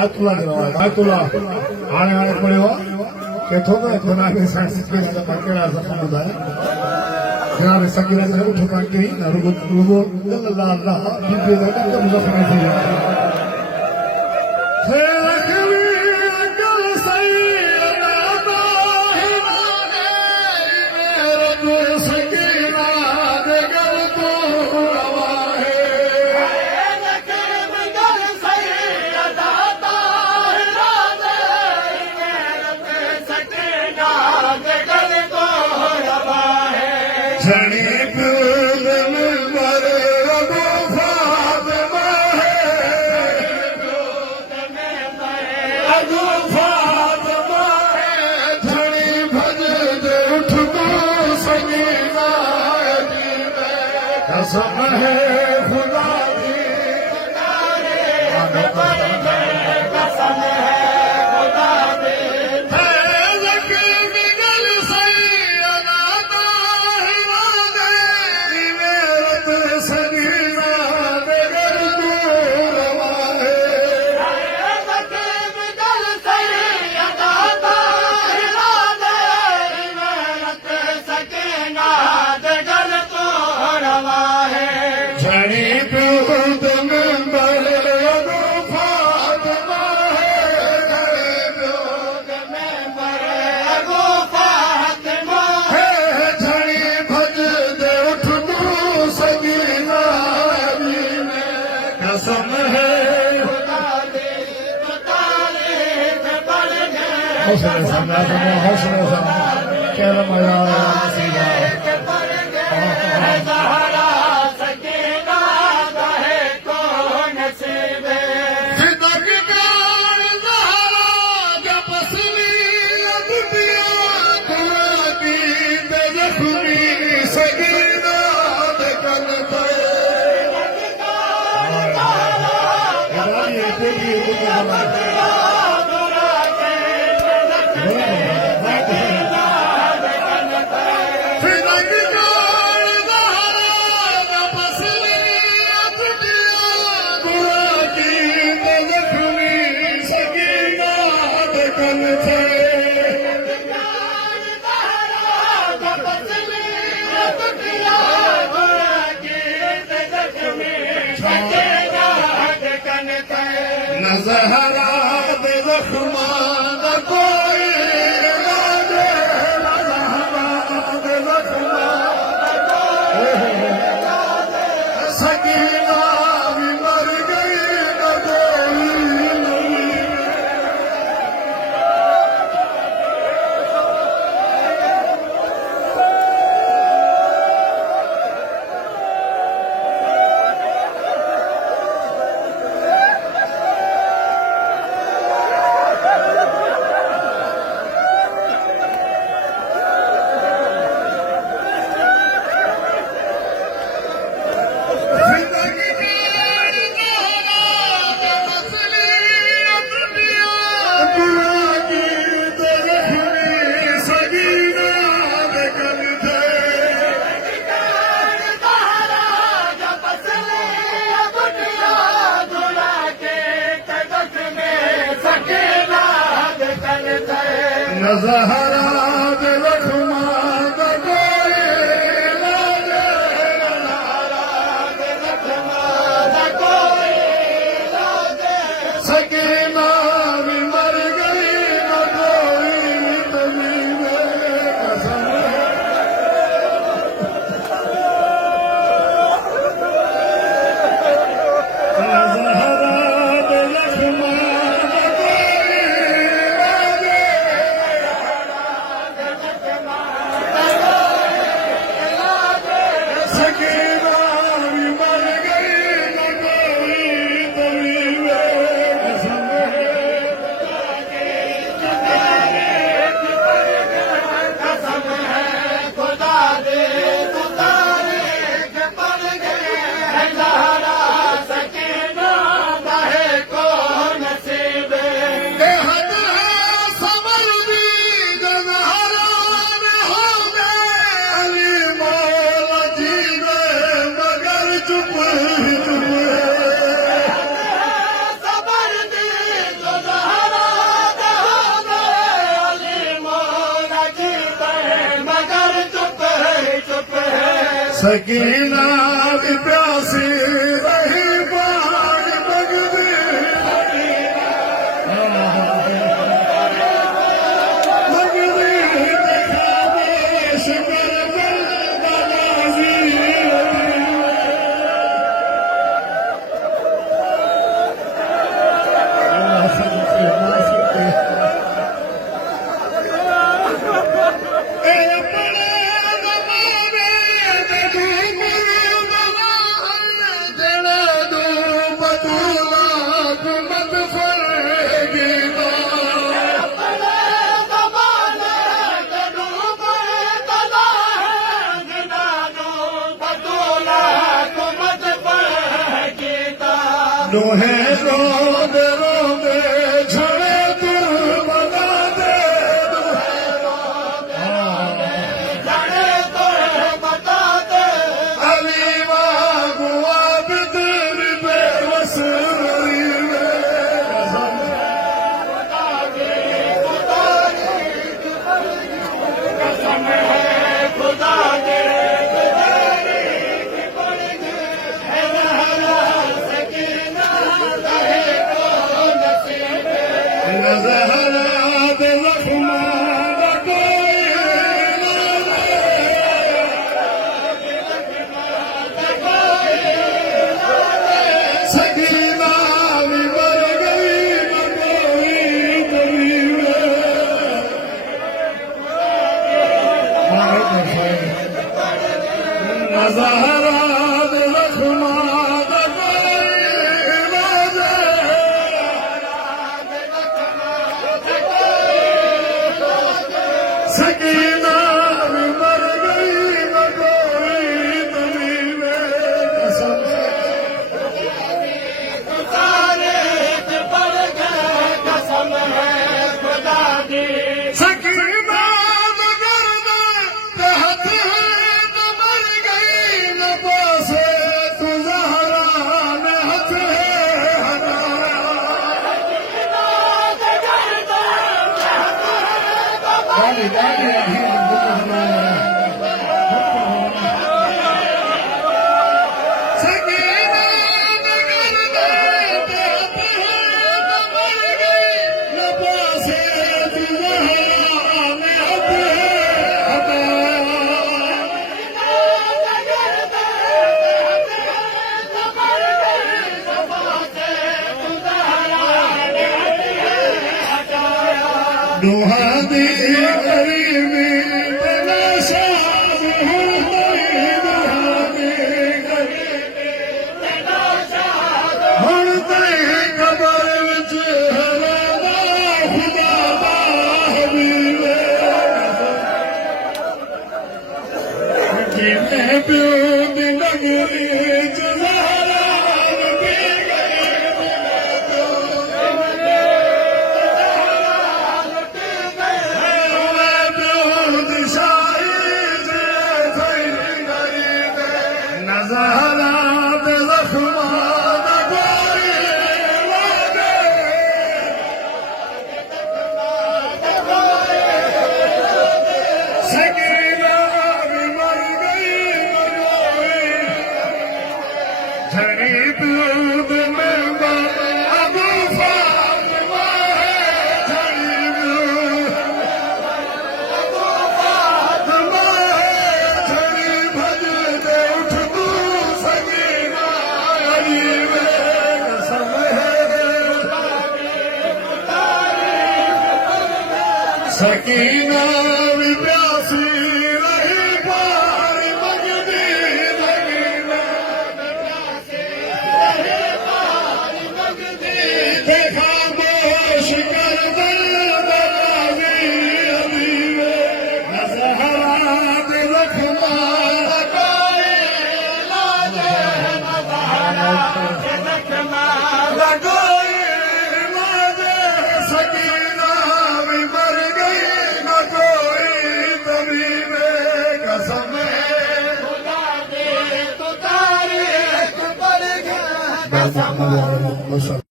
आतुला जरा आतुला आने आने पड़ेगा के थोड़ा थोड़ा के सांस के ना पकड़ा सकता है जनाब सकीना से उठ के ही ना रुको रुको अल्लाह अल्लाह बीबी का तो मुझे समझ नहीं है कल सैयदा ताहिरा मेरे सकीना दे गल तो रवा है झड़ी प्यूल में मरे अबू फातिमा है अबू फातिमा है झड़ी भज दे उठ को सकीना कसम है खुदा की कसम है खुदा की झड़ी प्यूत में मरे अबू फातिमा है प्यूत में मरे अबू फातिमा है झड़ी भज दे उठ को सकीना कसम है खुदा दी हौसले से क्या मजा सीधा नजहरा दे जख्मा दा कोई इलाज नजहरा दे जख्मा दा कोई इलाज सकीना भी मर गई न कोई नहीं नजहरा दे जख्मा दा कोई इलाज नजहरा दे जख्मा दा कोई इलाज सकीना भी मर गई न कोई तमीज़ कसम नजहरा दे जख्मा सकीना भी प्यासी रही पानी मंगदी मंगदी देखा देश कर बालाजी लोहे रोंदे रोंदे छड़े तुर बना दे अली वागुआ बिदर बेबस सकीना भी मर गई न कोई तमीमे कसम सकीना मगर न हथ है न मर गई न पासे तू ज़हरा न हथ है दुहादी गरीबी तलाशा दुहादी गरीबी तलाशा हुण ताईं कबर विच हरादा खुदा दा हबीबे जिन्हें पियो दी नगरी च ज़हरा रुकी सकीना भी प्यासी रही पानी मंगदी देखा दोष कर दिल बलाजी अबीवे ज़हरा दिल रखमा सकीना भी मर गई न कोई तमीमे कसम खुदा दे तो तारीख पर गया कसम